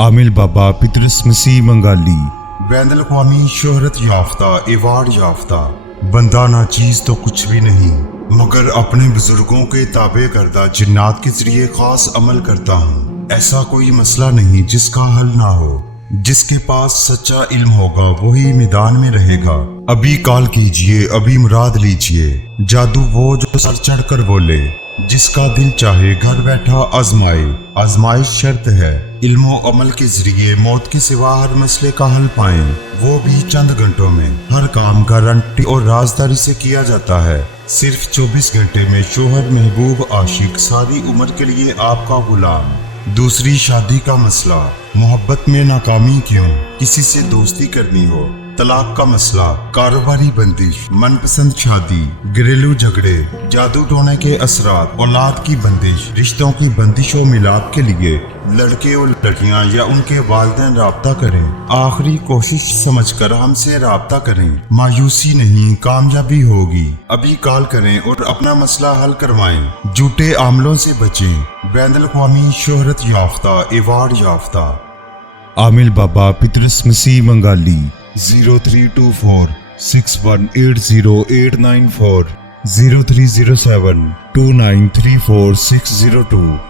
عامل بابا پطرس مسیح منگالی بین الاقوامی شہرت یافتہ ایوارڈ یافتہ بندہ ناچیز تو کچھ بھی نہیں مگر اپنے بزرگوں کے تابع کردہ جنات کے ذریعے خاص عمل کرتا ہوں۔ ایسا کوئی مسئلہ نہیں جس کا حل نہ ہو۔ جس کے پاس سچا علم ہوگا وہی میدان میں رہے گا۔ ابھی کال کیجئے، ابھی مراد لیجئے۔ جادو وہ جو سر چڑھ کر بولے، جس کا دل چاہے گھر بیٹھا آزمائے۔ آزمائش شرط ہے، علم و عمل کے ذریعے موت کے سوا ہر مسئلے کا حل پائیں، وہ بھی چند گھنٹوں میں۔ ہر کام گارنٹی اور رازداری سے کیا جاتا ہے۔ صرف 24 گھنٹے میں شوہر محبوب عاشق، ساری عمر کے لیے آپ کا غلام۔ دوسری شادی کا مسئلہ، محبت میں ناکامی کیوں؟ کسی سے دوستی کرنی ہو، طلاق کا مسئلہ، کاروباری بندش، من پسند شادی، گھریلو جھگڑے، جادو ٹونے کے اثرات، اولاد کی بندش، رشتوں کی بندش و ملاپ کے لیے لڑکے اور لڑکیاں یا ان کے والدین رابطہ کریں۔ آخری کوشش سمجھ کر ہم سے رابطہ کریں، مایوسی نہیں، کامیابی ہوگی۔ ابھی کال کریں اور اپنا مسئلہ حل کروائیں۔ جھوٹے عاملوں سے بچیں۔ بین الاقوامی شہرت یافتہ ایوارڈ یافتہ عامل بابا پطرس مسیح منگالی 0324 6180 894 0307 2934 602